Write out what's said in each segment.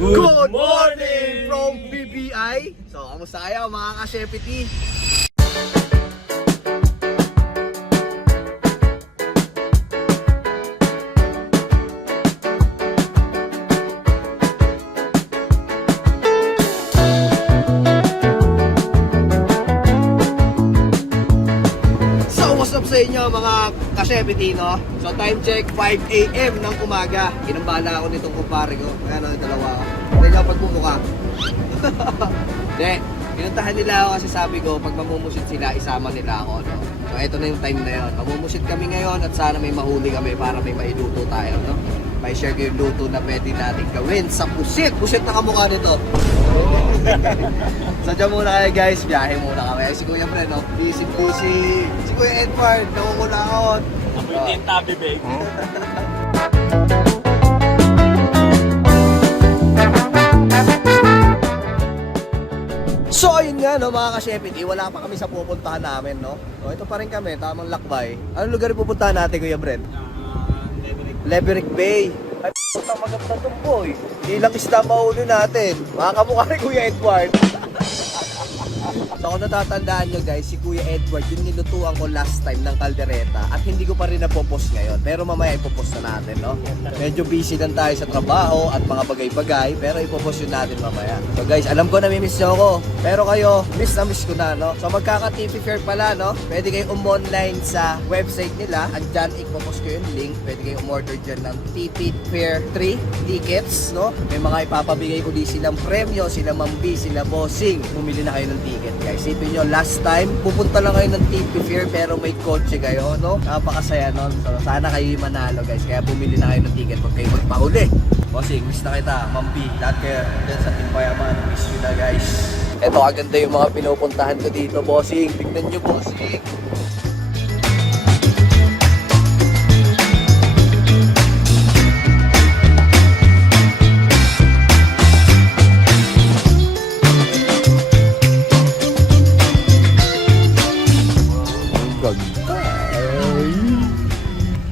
Good morning from BBI. So, kamusta kayo mga ka-Shepity? So, what's up sa inyo mga ka-Shepity, no? So, time check 5 AM ng umaga. Inambala ako nitong kumpare ko. Ayan, yung dalawa ako. Hindi niya pagmumuka. Hindi. Pinuntahan nila ako kasi sabi ko, pag mamumusit sila, isama nila ako, no? So, eto na yung time na yun. Mamumusit kami ngayon at sana may mahuli kami para may mailuto tayo, no? May share ko yung luto na pwede natin gawin sa pusit. Pusit na kamukha nito. So, dyan muna kayo guys. Biyahe muna kami. Si Kuya Fred, no? Busy. Si Kuya Edward, nakukulaot. Ako yung tintabi, babe. So ayun nga, no, mga ka-Shepity, wala pa kami sa pupuntahan namin, no? So ito pa rin kami, tamang lakbay. Anong lugar yung pupuntahan natin, Kuya Brent? Leberick Bay. Ay, puta, maganda itong boy. Ilang isda mahuli natin. Mga kamukha ni Kuya Edward. So kung natatandaan nyo guys, si Kuya Edward, yung nilutuan ko last time ng kaldereta at hindi ko pa rin napopost ngayon. Pero mamaya ipopost na natin, no? Medyo busy lang tayo sa trabaho at mga bagay-bagay, pero ipopost yun natin mamaya. So guys, alam ko namimiss nyo ako, pero kayo, miss na miss ko na, no? So magkaka-TP Fair pala, no? Pwede kayo online sa website nila. Andyan, ipopost ko yung link. Pwede kayo umorder dyan ng TP Fair 3 tickets, no? May mga ipapabigay ko di silang premyo, sila Mambi, sila Bossing. Bumili na kayo ng ticket, guys. Isipin nyo, last time, pupunta lang kayo ng TP Fair pero may kotse kayo, no? Napakasaya nun. So, sana kayo yung manalo, guys. Kaya bumili na kayo ng ticket pag kayo magpahuli. Bossing, miss na kita. Mambi, lahat kayo dyan sa Team Payaman. Miss you na, guys. Eto, kaganda yung mga pinupuntahan ko dito, Bossing. Tignan nyo, Bossing.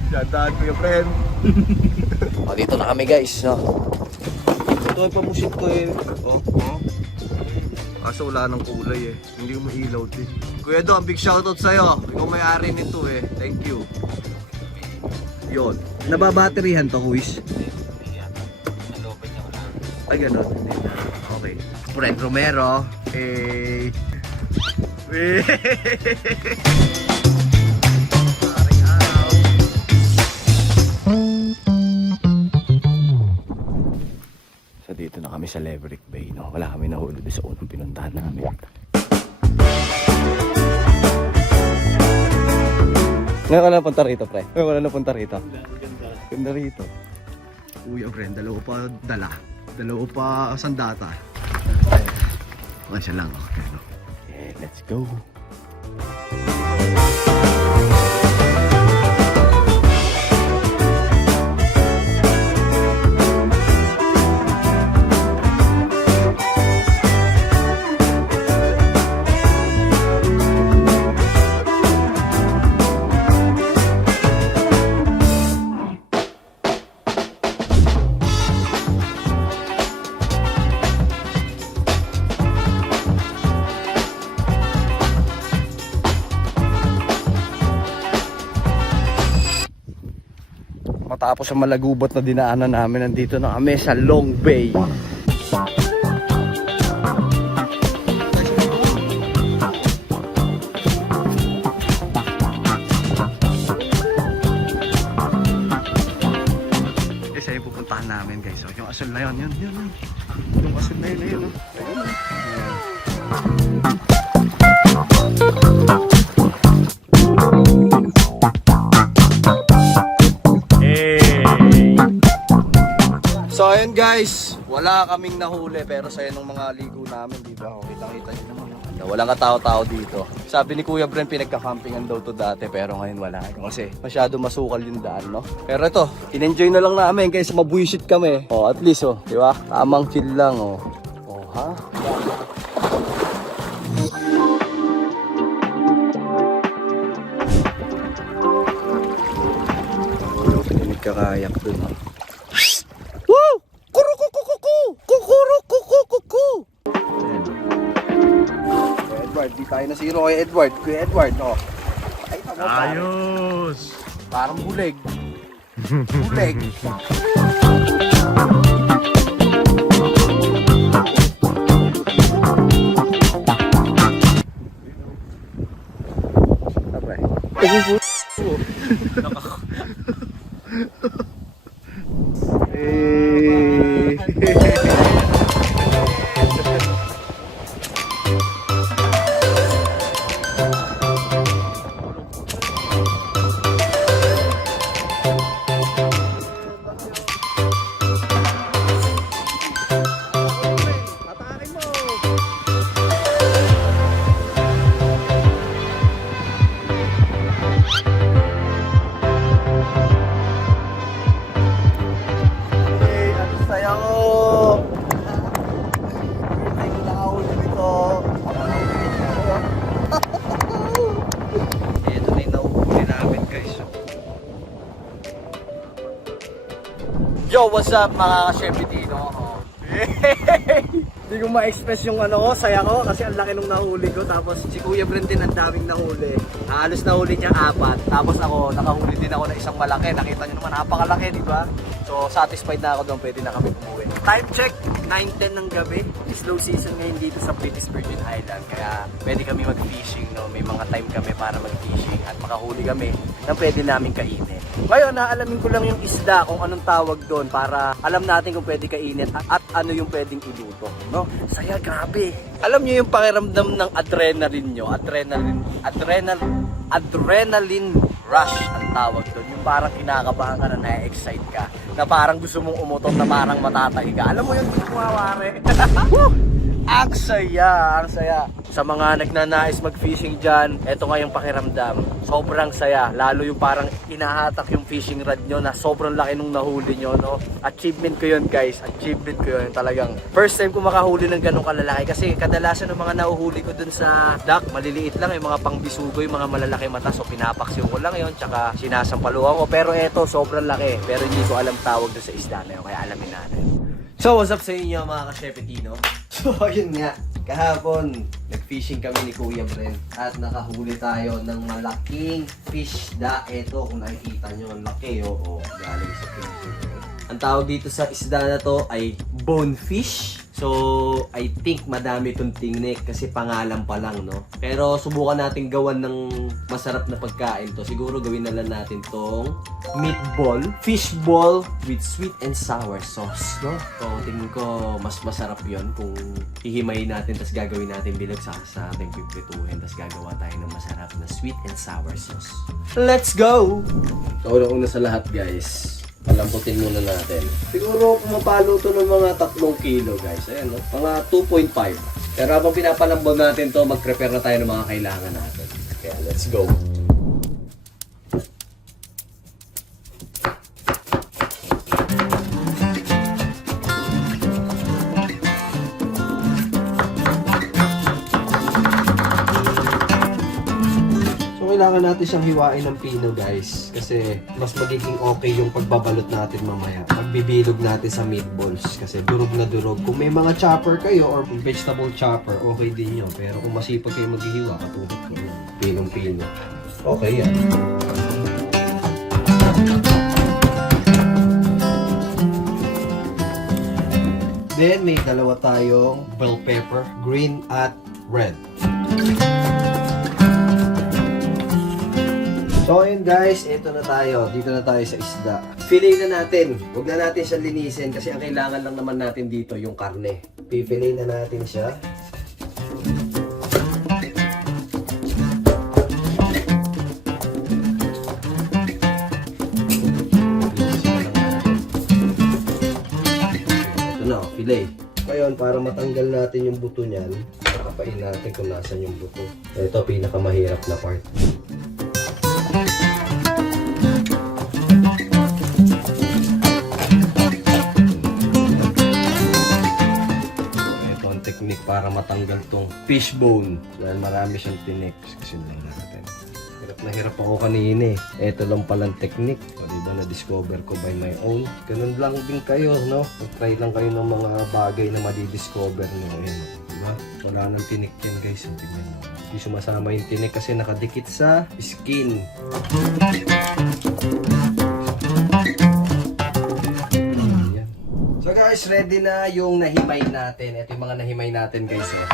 Dadaan ko yung friend. O, dito na kami guys, no? Ito ay pamusit ko eh. Kaso wala ng kulay eh. Hindi ko mailaw din. Kuya Do, big shoutout sa'yo. Ikaw may-ari nito eh. Thank you. Yun. Nababatteryhan to, Kuis? Ay, ganun. Okay. Fred Romero. Eh... So dito na kami sa Leberick Bay, no? Wala kami nahuli sa unang pinuntahan namin. Ngayon ka na punta rito, pre. Ngayon ka na punta rito. Ganda rito. Uy, friend, dalawa pa dala. Dalawa pa sandata. Okay, siya lang. Okay, no? Okay, let's go. Matapos ang malagubat na dinaanan namin, nandito na kami sa Long Bay. Isa yung pupuntahan namin guys. So, yung asul na yun. Yung asul na yun. So ayun guys, wala kaming nahuli pero saya nung mga ligo namin, di ba? Kitang-kita niyo naman, no? Walang katao-tao dito. Sabi ni Kuya Brent, pinagka-campingan daw to dati pero ngayon wala. Kasi masyado masukal yung daan, no? Pero ito, in-enjoy na lang namin kaysa mabuisit kami. Oh, at least, oh, di ba? Tamang chill lang, oh. Oh, ha? Nagkakayak dun, oh. Woo! Kuku! Hindi tayo na zero kay Edward. Kuya Edward, oh. Ay, tama, Ayos! parang buleg. Buleg. Atakin mo! Hey, ang saya ko! Ay, ko nakahuli nito. Ito na yung nahuhuli namin, guys. Yo, what's up mga ka-Shepitino? Hindi ko ma-express yung ano ko, saya ko kasi ang laki nung nahuli ko. Tapos si Kuya Brent din ang daming nahuli. Halos nahuli niya 4. Tapos ako, nakahuli din ako ng isang malaki. Nakita niyo naman, napakalaki, di ba? So satisfied na ako doon, pwede na kami umuwi. Time check, 9:10 ng gabi. Slow season ngayon dito sa British Virgin Island. Kaya pwede kami mag-fishing, no? May mga time kami para mag-fishing at makahuli kami na pwede namin kainin. Ngayon, naalamin ko lang yung isda kung anong tawag doon para alam natin kung pwede kainin at ano yung pwedeng iluto, no? Saya, grabe. Alam niyo yung pakiramdam ng adrenaline nyo, adrenaline rush ang tawag doon. Yung parang kinakabahan ka na na-excite ka, na parang gusto mong umutot, na parang matatahi ka. Alam mo yun, kumawari. Ang saya, ang saya. Sa mga nagnanais mag-fishing dyan, eto nga yung pakiramdam. Sobrang saya. Lalo yung parang inahatak yung fishing rod nyo na sobrang laki nung nahuli nyo, no? Achievement ko yun, guys. Achievement ko yun. Talagang first time ko makahuli ng ganong kalalaki. Kasi kadalasan ng mga nahuhuli ko dun sa dock, maliliit lang. Yung mga pangbisugo, yung mga malalaki mata. So pinapaksiw ko lang yun. Tsaka sinasampaluhan ko. Pero eto, sobrang laki. Pero hindi ko alam tawag dun sa isda na yun. Kaya alamin natin. So, what's up sa inyo mga ka-Shepitino? So, yun nga. Kahapon, nag-fishing kami ni Kuya Brent at nakahuli tayo ng malaking fish da. Ito, kung nakikita nyo, ang laki, oo, galing sa fishing. Ang tawag dito sa isda na to ay bonefish. So, I think madami itong tingnik kasi pangalan pa lang, no? Pero subukan natin gawan ng masarap na pagkain to. Siguro gawin na lang natin tong meatball, fish ball with sweet and sour sauce, no? So, tingin ko mas masarap yon kung hihimayin natin tapos gagawin natin bilog sa ating piprituhin tapos gagawa tayo ng masarap na sweet and sour sauce. Let's go! So, una sa lahat, guys, palamputin muna natin. Siguro pumapalo to ng mga 3 kilo, guys. Ayan, no? Mga 2.5. Pero habang pinapalambon natin to, mag-prepare na tayo ng mga kailangan natin. Kaya, let's go. Kailangan natin siyang hiwain ng pino, guys, kasi mas magiging okay yung pagbabalot natin mamaya. Pagbibilog natin sa meatballs kasi durog na durog. Kung may mga chopper kayo or vegetable chopper, okay din yun. Pero kung masipag kayo maghihiwa, katulad ko yun, pinong-pino. Okay yan. Then may dalawa tayong bell pepper, green at red. So ayun, guys, ito na tayo. Dito na tayo sa isda. Fillet na natin. Huwag na natin siya linisin kasi ang kailangan lang naman natin dito yung karne. Pipilay na natin siya. Ito na, fillet. Ngayon, para matanggal natin yung buto niyan, kakapain natin kung nasan yung buto. Ito, pinakamahirap na part. Para matanggal tong fish bone. Dahil marami siyang tinik. Kasi lang natin. Hirap hirap ako kanina eh. Ito lang palang technique. O diba, na-discover ko by my own. Ganun lang din kayo, no? Try lang kayo ng mga bagay na madidiscover nyo. Ayan, diba? Wala nang tinik yan guys. Tingnan mo. Hindi sumasama yung tinik kasi nakadikit sa skin. Ayan. So guys, ready na yung nahimay natin. Ito yung mga nahimay natin guys. Oh.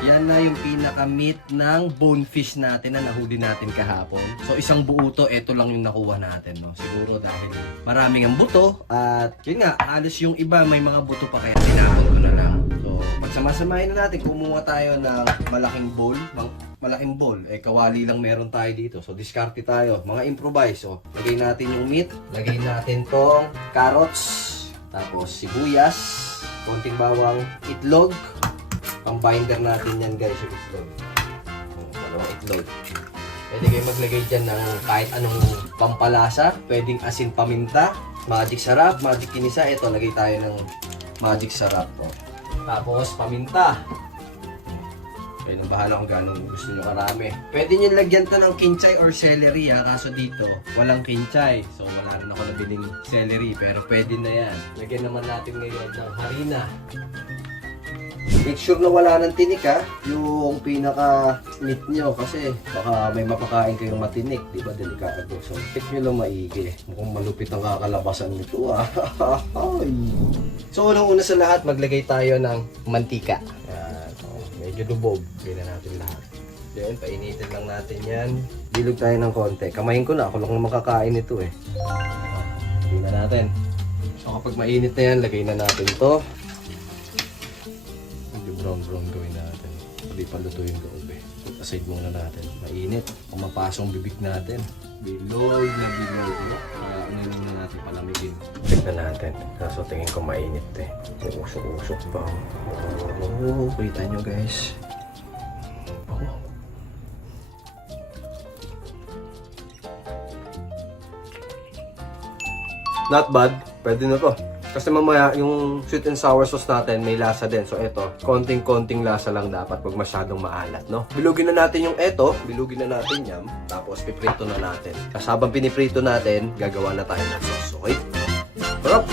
Yan na yung pinaka-meat ng bonefish natin na nahuli natin kahapon. So isang buo to, ito lang yung nakuha natin, no? Siguro dahil maraming ang buto at yun nga, halos yung iba may mga buto pa kaya tinapon ko na lang. So pagsama-samahin na natin, kumuha tayo ng malaking bowl. Malaking bowl, kawali lang meron tayo dito. So diskarte tayo, mga improvise. So lagay natin yung meat, lagay natin tong carrots, tapos sibuyas, konting bawang, itlog. Pang-binder natin yan guys, yung itlog. Dalawang itlog. Pwede kayo maglagay dyan ng kahit anong pampalasa. Pwedeng asin paminta, magic sarap, magic kinisa. Ito, lagay tayo ng magic sarap. Oh. Tapos, paminta. Kaya bahala kung gano'ng gusto nyo karami. Pwede nyo lagyan to ng kinchay or celery ha. Kaso dito, walang kinchay. So, wala rin ako nabiling celery. Pero pwede na yan. Lagyan naman natin ngayon ng harina. Make sure na wala ng tinik ha, yung pinaka-meat nyo kasi baka may mapakain kayong matinik, di ba, delikado. So, check nyo lang maigi. Mukhang malupit ang kakalabasan nito ah. So, unang-una sa lahat, maglagay tayo ng mantika. Yan, medyo lubog. Gawin na natin lahat. Then, painitin lang natin yan. Bilog tayo ng konti. Kamayin ko na, ako lang makakain ito eh. Gawin na natin. So, kapag mainit na yan, lagay na natin to. Brown gawin natin. Hindi pa luto yung loob eh. Put aside muna natin. Mainit. Kung mapasong bibig natin. Bilog na bilog. Kaya ano lang na natin palamigin. Check na natin. Kaso tingin ko mainit eh. May usok-usok pa. Oh, kita nyo guys. Oh. Not bad. Pwede na to. Kasi mamaya yung sweet and sour sauce natin may lasa din. So eto, konting-konting lasa lang dapat, wag masyadong maalat, no? Bilugin na natin yung eto, bilugin na natin yan, tapos piprito na natin. Kasi habang piniprito natin, gagawa na tayo ng sauce, okay? Sarap!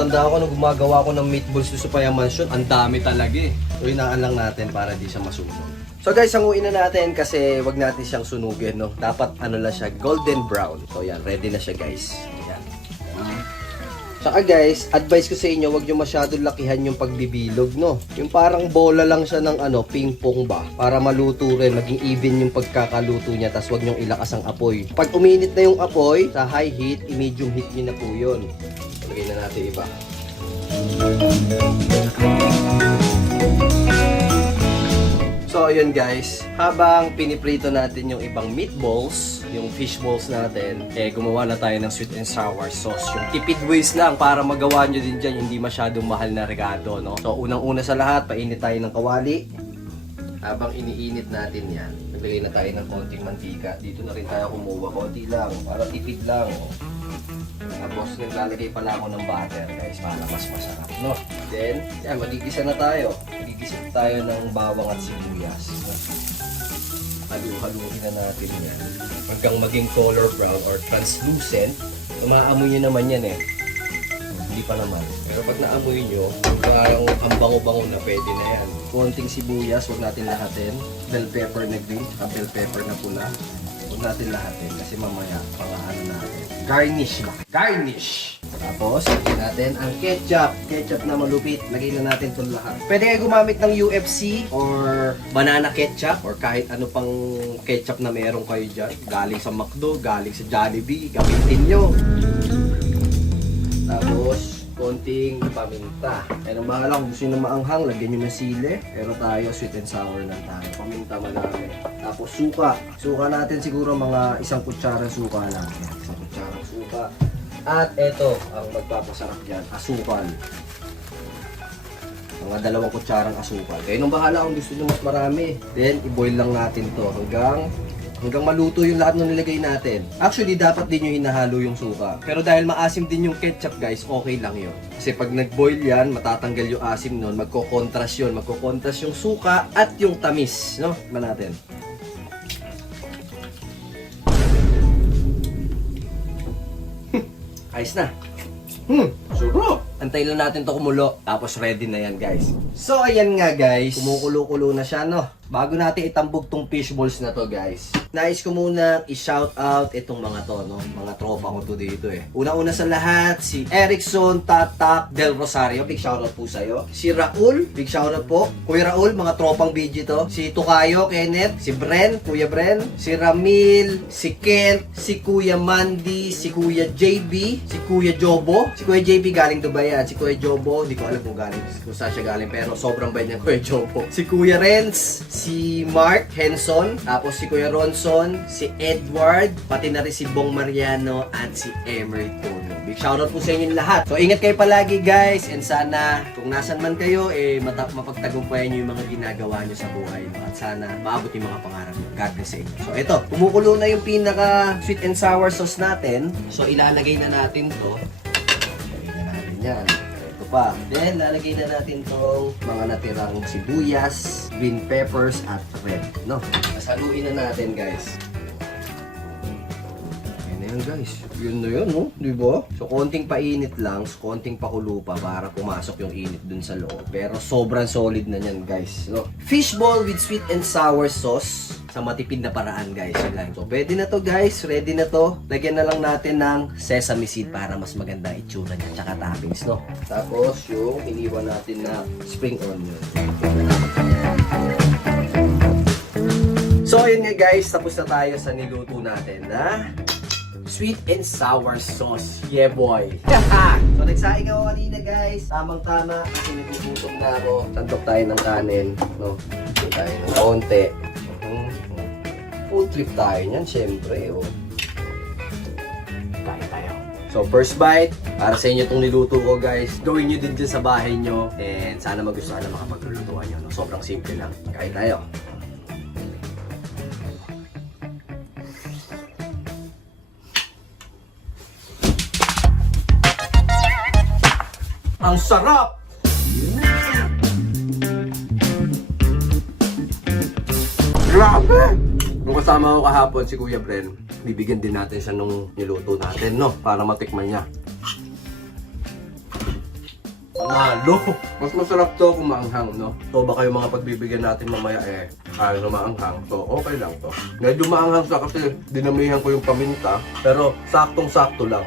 Tanda ako nung gumagawa ko ng meatballs sa Paya Mansion, ang dami talaga eh. So hinaan lang natin para di siya masunog. So guys, sanguin na natin kasi wag natin siyang sunugin, no? Dapat ano lang siya, golden brown. So yan, ready na siya guys. Yan. Saka guys, advice ko sa inyo, wag nyo masyadong lakihan yung pagbibilog, no? Yung parang bola lang siya ng ano, ping-pong ba? Para maluto rin, maging even yung pagkakaluto niya, tas wag nyong ilakas ang apoy. Pag uminit na yung apoy, sa high heat, medium heat nyo na po yun. Lagay na natin iba. So ayun guys, habang piniprito natin yung ibang meatballs, yung fish balls natin, gumawa na tayo ng sweet and sour sauce. Yung tipid ways lang para magawa nyo din dyan, hindi masyadong mahal na regado, no? So unang-una sa lahat, painit tayo ng kawali. Habang iniinit natin yan, naglagay na tayo ng konting mantika. Dito na rin tayo kumuha, konti lang, para tipid lang. Tapos naglalagay pala ako ng butter guys para mas masarap, no? Then, yan, magigisa na tayo. Magigisa tayo ng bawang at sibuyas. Halu-haluin na natin yan. Hanggang maging color brown or translucent. Umaamoy nyo naman yan eh. Hindi pa naman. Pero pag naamoy nyo, parang ang bango-bango na pwede na yan. Konting sibuyas, huwag natin lahatin. Bell pepper na green, bell pepper na pula. Huwag natin lahatin kasi mamaya pangaano natin. Garnish ba? Garnish! Tapos, lagyan natin ang ketchup. Ketchup na malupit. Lagay na natin itong lahat. Pwede kayo gumamit ng UFC or banana ketchup or kahit ano pang ketchup na meron kayo dyan. Galing sa McDo, galing sa Jollibee. Gamitin nyo. Tapos, konting paminta. Kaya nang bahala kung gusto nyo na maanghang, lagyan nyo ng sili. Pero tayo, sweet and sour lang tayo. Paminta marami. Tapos, suka. Suka natin siguro mga 1 kutsara suka lang. 1 kutsara suka. At eto, ang magpapasarap dyan, asukal. Mga 2 kutsarang asukal. Kayo nung bahala kung gusto nyo mas marami. Then, i-boil lang natin to hanggang maluto yung lahat ng nilagay natin. Actually, dapat din yung hinahalo yung suka. Pero dahil maasim din yung ketchup, guys, okay lang yun. Kasi pag nag-boil yan, matatanggal yung asim nun, magko-contrast yun. Magko-contrast yung suka at yung tamis. No? Ba natin? Ayos na. Sarap! Antay lang natin to kumulo. Tapos ready na yan, guys. So, ayan nga, guys. Kumukulo-kulo na siya, no? Bago natin itambog tong fish balls na to, guys. Nais ko muna i-shout out itong mga to, no? Mga tropa ko to dito, eh. Una-una sa lahat, si Erickson Tatak Del Rosario. Big shoutout po sa'yo. Si Raul. Big shoutout po. Kuya Raul, mga tropang video to. Si Tukayo, Kenneth. Si Bren, Kuya Bren. Si Ramil. Si Kent. Si Kuya Mandy. Si Kuya JB. Si Kuya Jobo. Si Kuya JB galing Dubai yan. Si Kuya Jobo, hindi ko alam kung saan siya galing, pero sobrang bait niya, Kuya Jobo. Si Kuya Renz, si Mark Henson, tapos si Kuya Ronson, si Edward, pati na rin si Bong Mariano, at si Emery Tono. Big shoutout po sa inyo lahat. So, ingat kayo palagi, guys, and sana, kung nasan man kayo, mapagtagumpayan nyo yung mga ginagawa nyo sa buhay, no? At sana, maabot yung mga pangarap nyo. God bless you. So, ito, kumukulo na yung pinaka sweet and sour sauce natin. So, ilalagay na natin to. Yan. Ito pa. Then, lalagay na natin tong mga natirang sibuyas, green peppers, at red. No? Haluin na natin, guys. Yan na yan, guys. Yun na yun, no? Diba? So, konting painit lang, konting pakulo pa para pumasok yung init dun sa loob. Pero, sobrang solid na yan, guys. No? Fishball with sweet and sour sauce sa matipid na paraan, guys. So, pwede na to, guys. Ready na to. Lagyan na lang natin ng sesame seed para mas maganda itsura niya. Tsaka toppings, no? Tapos, yung iniwan natin na spring onion. So, yun nga, guys. Tapos na tayo sa niluto natin na sweet and sour sauce. Yeah, boy. So, nagsaing ako kanina, guys. Tamang-tama. Kasi nagugutom na ako. Tandok tayo ng kanin, no? Ito tayo ng konti. Food trip tayo niyan, syempre, oh. Kain tayo. So, first bite, para sa inyo itong niluto ko, guys. Gawin nyo din dyan sa bahay nyo. And sana magustuhan na makapaglulutuan nyo, no? Sobrang simple lang. Kain tayo. Ang sarap! Grabe! Nung kasama ko kahapon si Kuya Bren, bibigyan din natin siya nung niluto natin, no? Para matikman niya. Panalo! Mas masarap to kung maanghang, no? So baka yung mga pagbibigyan natin mamaya ayaw na maanghang. So okay lang to. Medyo maanghang siya kasi dinamihan ko yung paminta. Pero saktong-sakto lang.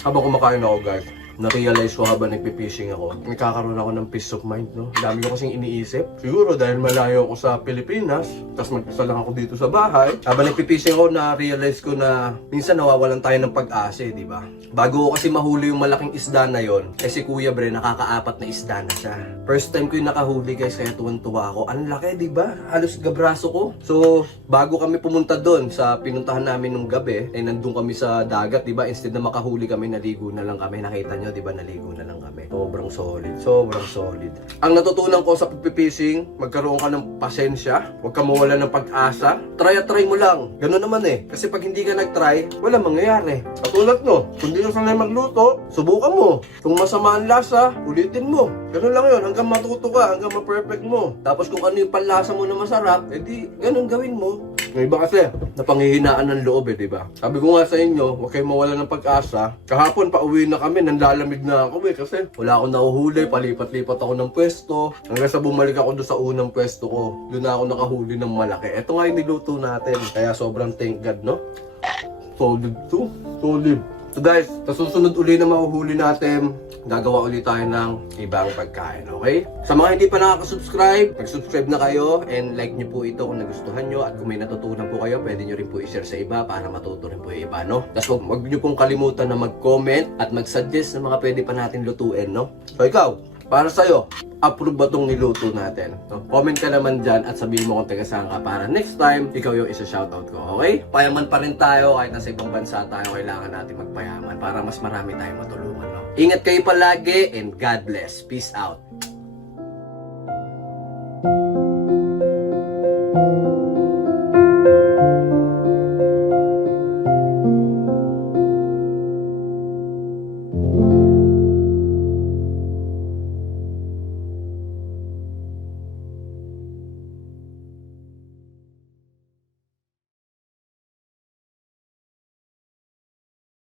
Habang kumakain ako, guys, na-realize ko habang nagpipishing ako, nagkakaroon ako ng peace of mind, no? Dami ko kasing iniisip. Siguro dahil malayo ako sa Pilipinas, tapos mag-isa lang ako dito sa bahay. Habang nagpipishing ako, na-realize ko na minsan nawawalan tayo ng pag-asa, di ba? Bago ko kasi mahuli yung malaking isda na yon, kasi Kuya Bre, nakakaapat na isda na siya. First time ko yung nakahuli, guys, kaya tuwan-tuwa ako. Ang laki, di ba? Halos gabraso ko. So, bago kami pumunta doon sa pinuntahan namin nung gabi, nandun kami sa dagat, di ba? Instead na makahuli kami, naligo na lang kami. Nakita nyo, di ba, naligo na lang kami. Sobrang solid, sobrang solid. Ang natutunan ko sa pagpipishing, magkaroon ka ng pasensya, huwag ka mawala ng pag-asa. Try at try mo lang. Ganun naman eh. Kasi pag hindi ka nag-try, wala mangyayari. Katulad no, kung di ka sanay magluto, subukan mo. Kung masama ang lasa, ulitin mo. Ganun lang yun, hanggang matuto ka, hanggang ma-perfect mo. Tapos kung ano yung panlasa mo na masarap, edi ganun gawin mo. Yung iba kasi, napanghihinaan ng loob eh, di ba? Sabi ko nga sa inyo, huwag kayong mawala ng pag-asa. Kahapon, pauwi na kami, nanlalamig na ako eh, kasi wala akong nahuhuli, palipat-lipat ako ng pwesto. Hanggang sa bumalik ako doon sa unang pwesto ko, doon na ako nakahuli ng malaki. Ito nga yung niluto natin, kaya sobrang thank God, no? Solid to, solid. So guys, sa susunod uli na mahuhuli natin, gagawa ulit tayo ng ibang pagkain, okay? Sa mga hindi pa nakaka-subscribe, mag-subscribe na kayo and like nyo po ito kung nagustuhan nyo at kung may natutunan po kayo, pwede nyo rin po i-share sa iba para matuto rin po yung iba, no? Tapos wag nyo pong kalimutan na mag-comment at mag-suggest ng mga pwede pa natin lutuin, no? So ikaw, para sa'yo, approve ba itong niluto natin? No? Comment ka naman dyan at sabihin mo kung taga-saan ka para next time, ikaw yung isa-shoutout ko, okay? Payaman pa rin tayo, kahit nasa ibang bansa tayo, kailangan natin magpayaman para mas marami tayong matulungan, no? Ingat kayo palagi and God bless. Peace out.